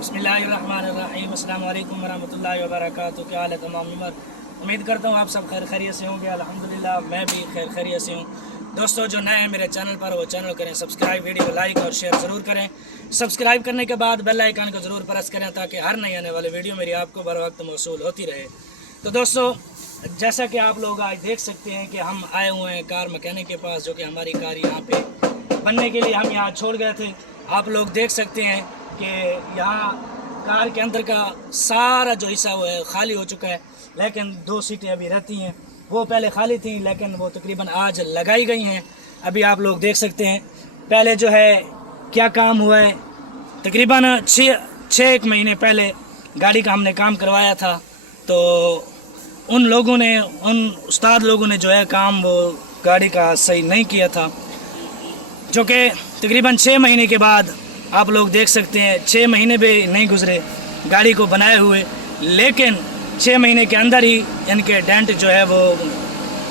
बिस्मिल्लाहिर्रहमानिर्रहीम अस्सलाम वालेकुम वरहमतुल्लाहि वबरकातुहू। क्या हाल है तमाम मेंबर, उम्मीद करता हूँ आप सब खैर खैरियत से होंगे। अल्हम्दुलिल्लाह मैं भी खैर खैरियत से हूँ। दोस्तों जो नए हैं मेरे चैनल पर वो चैनल करें सब्सक्राइब, वीडियो को लाइक और शेयर ज़रूर करें। सब्सक्राइब करने के बाद बेल आइकन को ज़रूर प्रेस करें ताकि हर नई आने वाली वीडियो मेरी आपको बर वक्त मौसूल होती रहे। तो दोस्तों जैसा कि आप लोग आज देख सकते हैं कि हम आए हुए हैं कार मैकेनिक के पास, जो कि हमारी कार यहाँ पे बनने के लिए हम यहाँ छोड़ गए थे। आप लोग देख सकते हैं कि यहाँ कार के अंदर का सारा जो हिस्सा वो है खाली हो चुका है, लेकिन 2 सीटें अभी रहती हैं। वो पहले खाली थी लेकिन वो तकरीबन आज लगाई गई हैं। अभी आप लोग देख सकते हैं पहले जो है क्या काम हुआ है। तकरीबन 6 महीने पहले गाड़ी का हमने काम करवाया था, तो उन लोगों ने, उन उस्ताद लोगों ने जो है काम वो गाड़ी का सही नहीं किया था, जो कि तकरीबन 6 महीने के बाद आप लोग देख सकते हैं 6 महीने भी नहीं गुजरे गाड़ी को बनाए हुए, लेकिन 6 महीने के अंदर ही इनके डेंट जो है वो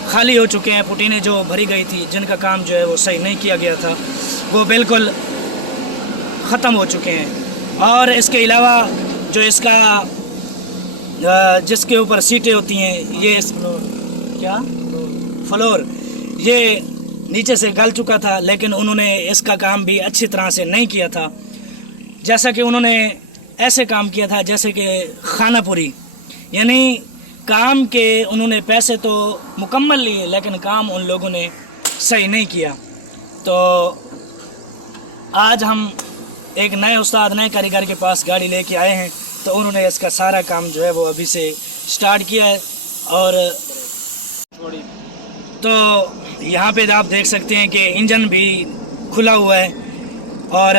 खाली हो चुके हैं। पुटीनें जो भरी गई थी, जिनका काम जो है वो सही नहीं किया गया था, वो बिल्कुल ख़त्म हो चुके हैं। और इसके अलावा जो इसका जिसके ऊपर सीटें होती हैं, ये फ्लोर ये नीचे से गल चुका था, लेकिन उन्होंने इसका काम भी अच्छी तरह से नहीं किया था। जैसा कि उन्होंने ऐसे काम किया था जैसे कि खानापुरी, यानी काम के उन्होंने पैसे तो मुकम्मल लिए लेकिन काम उन लोगों ने सही नहीं किया। तो आज हम एक नए उस्ताद, नए कारीगर के पास गाड़ी लेके आए हैं, तो उन्होंने इसका सारा काम जो है वो अभी से स्टार्ट किया है। और तो यहाँ पे आप देख सकते हैं कि इंजन भी खुला हुआ है। और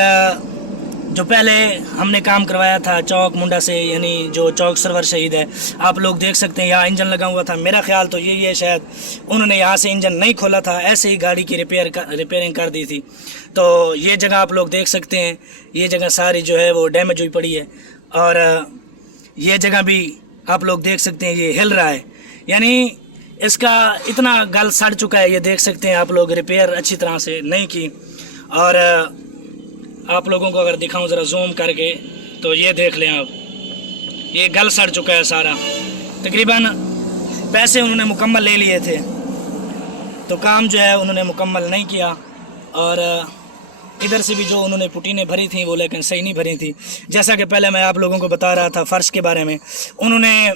जो पहले हमने काम करवाया था चौक मुंडा से, यानी जो चौक सरवर शहीद है, आप लोग देख सकते हैं यहाँ इंजन लगा हुआ था। मेरा ख्याल तो यही है, शायद उन्होंने यहाँ से इंजन नहीं खोला था, ऐसे ही गाड़ी की रिपेयरिंग कर दी थी। तो ये जगह आप लोग देख सकते हैं, ये जगह सारी जो है वो डैमेज हुई पड़ी है। और ये जगह भी आप लोग देख सकते हैं ये हिल रहा है, यानी इसका इतना गल सड़ चुका है। ये देख सकते हैं आप लोग, रिपेयर अच्छी तरह से नहीं की। और आप लोगों को अगर दिखाऊं ज़रा जूम करके, तो ये देख लें आप, ये गल सड़ चुका है सारा। तकरीबन पैसे उन्होंने मुकम्मल ले लिए थे, तो काम जो है उन्होंने मुकम्मल नहीं किया। और इधर से भी जो उन्होंने पुटीनें भरी थी वो लेकिन सही नहीं भरी थी। जैसा कि पहले मैं आप लोगों को बता रहा था फ़र्श के बारे में, उन्होंने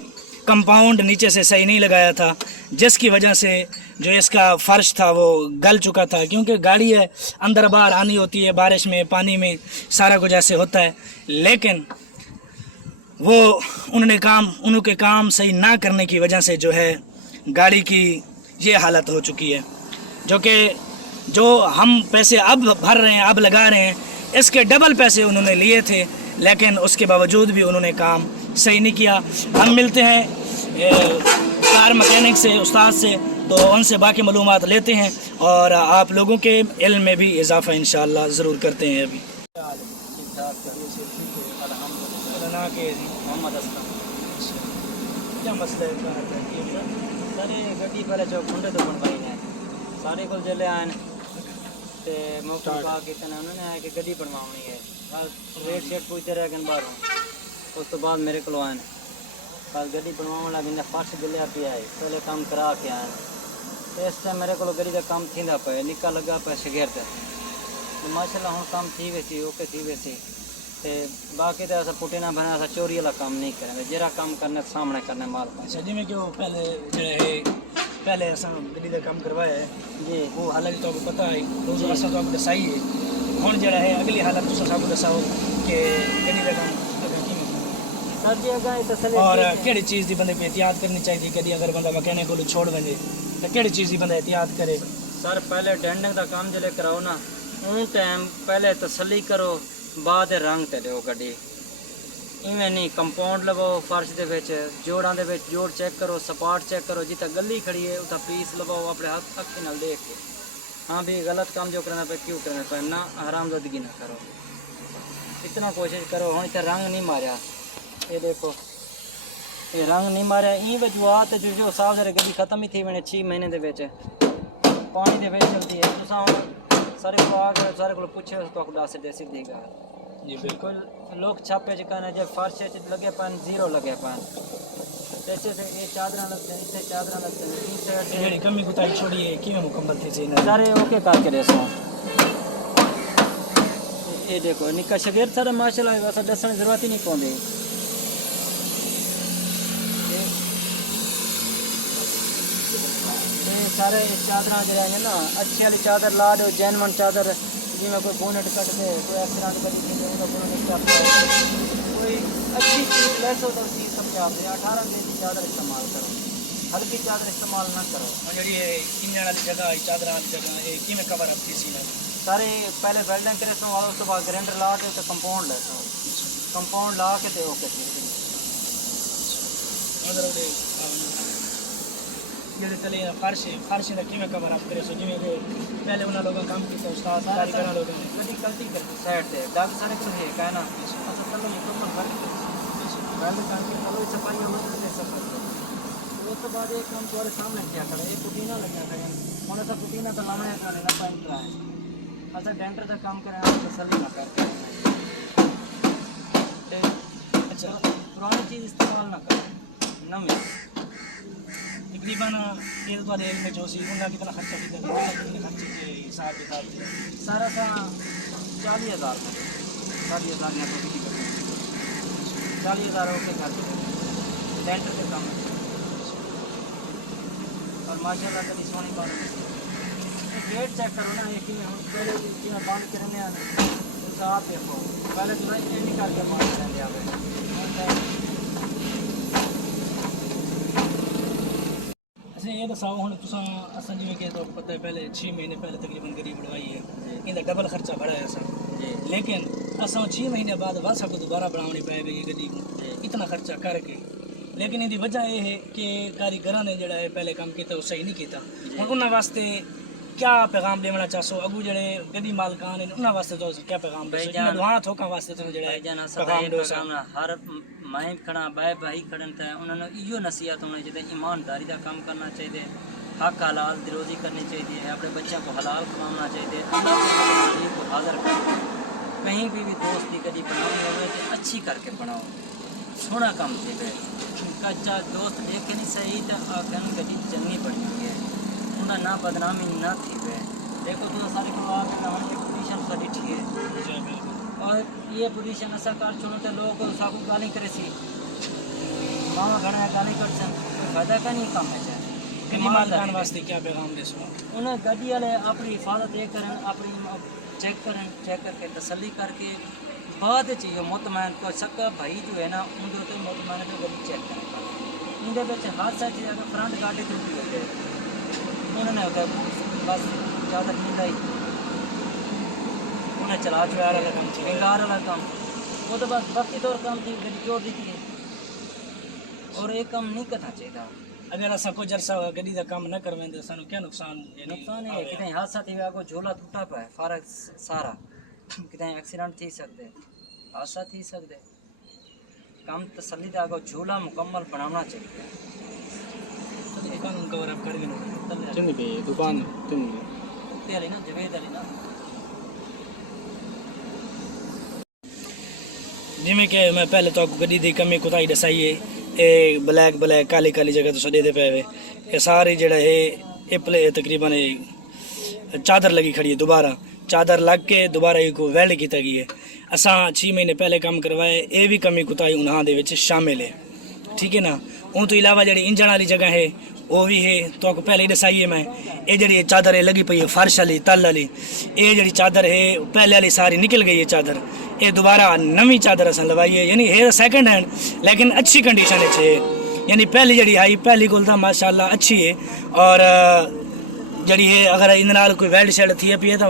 कंपाउंड नीचे से सही नहीं लगाया था, जिसकी वजह से जो इसका फ़र्श था वो गल चुका था। क्योंकि गाड़ी है, अंदर बाहर आनी होती है, बारिश में, पानी में, सारा कुछ ऐसे होता है। लेकिन वो उनके काम सही ना करने की वजह से जो है गाड़ी की ये हालत हो चुकी है, जो हम पैसे अब भर रहे हैं, अब लगा रहे हैं, इसके डबल पैसे उन्होंने लिए थे, लेकिन उसके बावजूद भी उन्होंने काम सही नहीं किया। हम मिलते हैं कार मैकेनिक से, उस्ताद से, तो उनसे बाकी मालूमात लेते हैं और आप लोगों के इल्म में भी इजाफ़ा इंशाअल्लाह ज़रूर करते हैं। अभी क्या मसला है सारी गड्डी पहले जो खुंडे तो बनवाई ने सारे को जले आए ते मौका पा के तने उन्होंने आया कि गड्डी बनवानी है, रेट शेट पूछते रह गए बाहरों। उस तो बाद मेरे को आए कल गड्डी बनवाने लगे, फर्श गिलिया पिया है, पहले काम करा के आए। तो इस टाइम मेरे को गड्डी का काम थींदा पे निका लगा पे शगेर ते माशाल्लाह हुण काम थी वैसी, ओके थी वैसी। ते बाकी तो ऐसा पुटे ना बना, ऐसा चोरी वाला काम नहीं करेंगे, जरा काम करने सामने करने माल का। अच्छा, जिमें कि पहले असा गड्डी का काम करवाया है जी, वो हालांकि तो आपको पता है, तो असा तो आपको दसाई है। हुण जरा है अगली हालत तुसां सानू दसाओ कि गड्डी का काम सर जी अगर तसली और केड़ी चीज़ की बंदे को एहतियात करनी चाहिए। कभी अगर बंदा मैकेनिक को छोड़ वजे तो केड़ी चीज़ की बंदा एहतियात करे। सर पहले डेंडिंग का काम जले कराओ ना, उन टाइम पहले तसली करो, बाद रंग ते लो गड्डी। इवें नहीं कंपाउंड लवाओ फर्श दे विच, जोड़ां दे विच जोड़ चेक करो, सपाट चेक करो, जितना गली खड़ी है उतना पीस लवाओ अपने हाथ अखी नाल देख के। हाँ भी गलत काम जो करना पे क्यों करना पे, ना हरामजादगी ना करो, इतना कोशिश करो। हुण इत्थे रंग नहीं मारिया, ये देखो ये रंग नहीं मारिया, ई वजूहत जो साफ जरा गड्डी खत्म ही थी मैंने 6 महीने दे विच पानी दे विच चलती है। तुसां सारे को आ गए, सारे को पूछे तो दस दे सीधी गल जी बिल्कुल। कोई लोग छापे च कहने जब फर्श च लगे पान जीरो लगे पान जैसे से ये चादर लगते हैं इससे चादर लगते हैं तीन से जेडी कमी कुताई छोड़ी है कि मुकम्मल थी सी ना सारे ओके करके देसो ये देखो निका शगीर सारा माशाल्लाह वैसा दसण की जरूरत ही नहीं पौंदी ये सारे चादर जरा है ना अच्छी वाली चादर ला दो जैनवन चादर जिमें कोई बोनेट कट दे कोई एक्सीडेंट करी उनका बोनेट कट कोई अच्छी चीज लेसो तो सी समझा दे 18 दिन की चादर इस्तेमाल करो हल्की चादर इस्तेमाल ना करो और जेडी इंजन वाली जगह चादर वाली जगह ये कि कवर अप थी सी ना सारे पहले वेल्डिंग करे सो उस तो बाद ग्राइंडर ला के तो कंपाउंड ले सो कंपाउंड ला के ते ओके मतलब जेडे तले फर्श ने कि कवर अप करे सो जिमें पहले उन लोगों काम किया उस्ताद कारीगर लोगों ने कभी गलती कर साइड से दाग सारे को है कहना अच्छा चलो मुकम्मल कर वेल्ड करके चलो सफाई हो गई सब वो तो बाद एक हम तुम्हारे सामने क्या करे एक पुदीना लगा करे होने तो पुदीना तो लाना है ना पॉइंट है अच्छा डेंटर का काम करें आप तसल्ली ना करके अच्छा पुरानी चीज़ इस्तेमाल ना करें नवी तकरीबन ये तो रेल में जो सी उनका कितना खर्चा कितना कितने खर्चे के हिसाब किताब सारा सा 40,000 40,000 या तो किसी 40,000 ओके खर्च डेंटर के काम और माशाल्लाह कभी सोनी बात डेट चेक करो ना एक ही हम पहले बंद करने आने साफ देखो पहले तो ये निकाल के मार लेंगे आप अच्छा ये दसाओ हुन तुसा असन जिवें कि तो पता है पहले 6 महीने पहले तकरीबन गरीब बढ़वाई है इंदा डबल खर्चा बढ़ा है असा लेकिन असा 6 महीने बाद वासा को दोबारा बढ़ानी पै गई गड्डी को इतना खर्चा करके लेकिन इसकी वजह यह है कि कारीगर ने जड़ा है पहले काम किया सही नहीं किया हुन उन्होंने वास्ते क्या पैगाम देना चाहो अगू जड़े गड्डी मालकान हैं उन्होंने वास्ते तो क्या पैगाम दो दुआना थोका वास्ते तो जड़ा पैगाम दो हर माए खड़ा बाय भाई खड़न था उन्होंने इो नसीहत होनी चाहिए ईमानदारी का काम करना चाहिए हक हलाल दिरोजी करनी चाहिए अपने बच्चों को हलाल खवाना चाहिए अल्लाह को हाजिर कर कहीं भी दोस्ती कभी बनानी हो तो अच्छी करके बनाओ सोना काम चाहिए कच्चा दोस्त देखे नहीं सही तो आखन कभी चलनी पड़नी है उन्हें ना बदनामी ना थी वे देखो तो सारे को आगे ना होने की पोजीशन सारी ठीक है और ये पोजीशन ऐसा कर छोड़ो तो लोग साकू गाली करे सी मामा घना गाली कर सन कोई फायदा का नहीं काम है गड्डी मालकान वास्ते क्या पैगाम दे सो उन्हें गड्डी वाले अपनी हिफाजत ये करें अपनी चेक करके तसल्ली करके बाद चाहिए मुतमैन को सक्का भाई जो है ना उनके तो मुतमैन जो गड्डी चेक करें उनके हादसा चीज़ अगर फ्रंट गाड़ी टूटी होते उन्होंने बस ज़्यादा नींद आई उन्हें चला चुका बेकार वाला काम वो तो बस वक्ती तौर काम थी गड्डी जोड़ दी थी और एक काम नहीं करना चाहिए अगर असा कुछ अरसा गड्डी का काम न करवें तो सानू क्या नुकसान है कितने हादसा थी आगो झोला टूटा पाए फारक सारा कितने एक्सीडेंट थी सकते हादसा थी सकते काम तसल्ली का आगो झोला मुकम्मल बनाना चाहिए दुकान कवर अप कर चंदी दुकान चंदी वाली ना जवेद वाली ना जिमें कि मैं पहले तो आपको गड्डी की कमी कुताई दसाई है ये ब्लैक काली काली जगह तो सड़े पे हुए ये सारी जड़ा है ये प्ले तकरीबन चादर लगी खड़ी है दोबारा चादर लग के दोबारा को वेल्ड किया गई है असा 6 महीने पहले काम करवाए ये भी कमी कुताई उन्होंने शामिल है ठीक है ना उन तो इलावा जी इंजन वाली जगह है वो भी है तो आपको पहले ही दसाई है मैं ये जी चादर है लगी पई है फर्श वाली तल वाली ये जी चादर है पहले वाली सारी निकल गई है चादर ये दोबारा नवी चादर अस लवाई है यानी है सैकेंड हैंड लेकिन अच्छी कंडीशन है यानी पहली जी आई पहली कोल तो माशाल्लाह अच्छी है और जी है अगर इन कोई वेल्ड शेल्ड थी पी है तो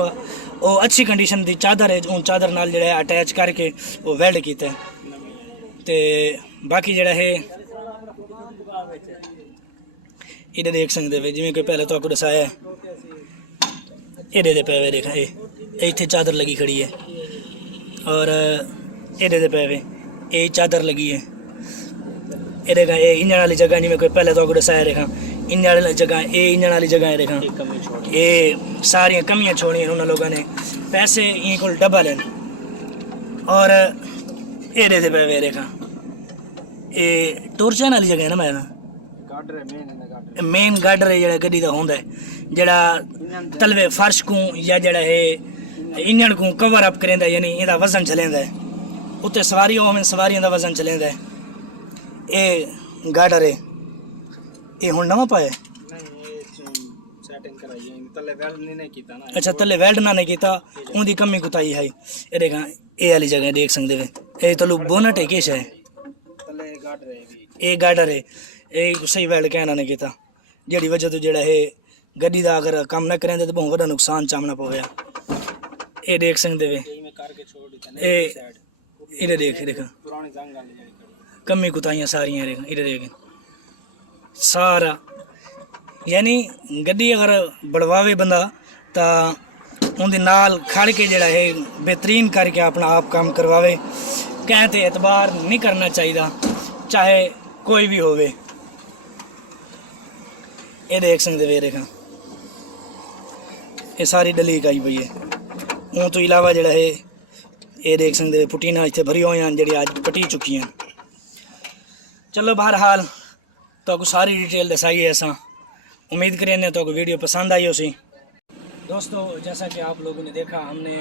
वो अच्छी कंडीशन की चादर है उन चादर नाल जो अटैच करके वो वेल्ड किया तो बाकी जड़ा है इधर देख सकते हो जिमें कोई पहले तो आपको दसाया है ये पे देखा ये इतने चादर लगी खड़ी है और ये पे ये चादर लगी है ये देखा ये इंजन वाली जगह जिमें कोई पहले तो आपको दसाया देखा इंजन वाली जगह ये इंजन वाली जगह है देखा ये सारिया कमियाँ छोड़ियाँ उन्होंने लोगों ने पैसे ये को डबल हैं और ये रहते पे वे रेखा ये टोरचन वाली जगह है ना मैं गार्डर है मेन मेन गार्डर है जड़ा गड्डी दा होंदा है जड़ा तलवे फर्श को या जड़ा है इंजन को कवर अप करेंदा यानी ਇਹਦਾ वजन चलेंदा है उत्ते सवारी होवे सवारियां दा वजन चलेंदा है ये गार्डर है ये हुन नवा पाया नहीं ये सेटिंग कराई है तले वेल्ड नहीं कीता ना अच्छा तले वेल्ड ना ने कीता उनदी कमी कुताई है ये देखा ये वाली जगह देख सकते वे ये तलु बोनट है किश है तले गार्डर है भी ये गार्डर है ये सही वेल्ड कहना ने कीता जेड़ी वजह तो जेड़ा है गड्डी दा अगर काम ना करें तो बहुत बड़ा नुकसान चामना पवेगा ये देख सकते वे यही में करके छोड़ दी था ये साइड इधर देख देखा पुरानी जंग वाली जड़ी कमी कुताइयां सारियां देखा इधर देख सारा यानी गड्डी अगर बढ़वावे बंदा ता उनके नाल खड़ के जड़ा है बेहतरीन करके अपना आप काम करवावे कहते एतबार नहीं करना चाहिए चाहे कोई भी होवे ये देख सकते वे रेखा ये सारी डलीक आई पई है उन तो इलावा जड़ा है ये देख सकते पुटीना इतने भरी हुई हैं जी अज पटी चुकी हैं चलो बहरहाल तो सारी डिटेल दसाई है असा उम्मीद करें तो वीडियो पसंद आई उसी दोस्तों जैसा कि आप लोगों ने देखा हमने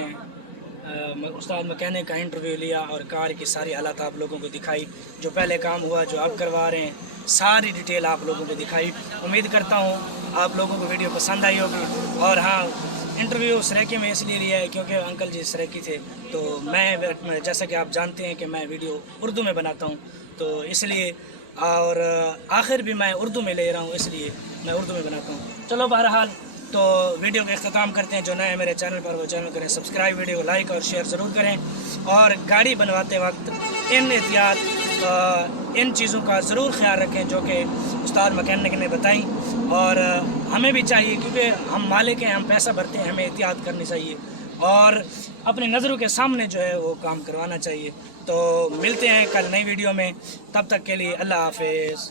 उस्ताद मैकेनिक का इंटरव्यू लिया और कार की सारी हालत आप लोगों को दिखाई जो पहले काम हुआ जो अब करवा रहे हैं सारी डिटेल आप लोगों को दिखाई उम्मीद करता हूँ आप लोगों को वीडियो पसंद आई होगी और हाँ इंटरव्यू सराइकी में इसलिए लिया है क्योंकि अंकल जी सराइकी थे तो मैं जैसा कि आप जानते हैं कि मैं वीडियो उर्दू में बनाता हूँ तो इसलिए और आखिर भी मैं उर्दू में ले रहा हूँ इसलिए मैं उर्दू में बनाता हूँ चलो बहरहाल तो वीडियो का इख्तिताम करते हैं जो नए मेरे चैनल पर वो चैनल करें सब्सक्राइब वीडियो को लाइक और शेयर ज़रूर करें और गाड़ी बनवाते वक्त इन एहतियात इन चीज़ों का ज़रूर ख्याल रखें जो कि उस्ताद मैकेनिक ने बताई और हमें भी चाहिए क्योंकि हम मालिक हैं हम पैसा भरते हैं हमें एहतियात करनी चाहिए और अपनी नज़रों के सामने जो है वो काम करवाना चाहिए तो मिलते हैं कल नई वीडियो में तब तक के लिए अल्लाह हाफिज़।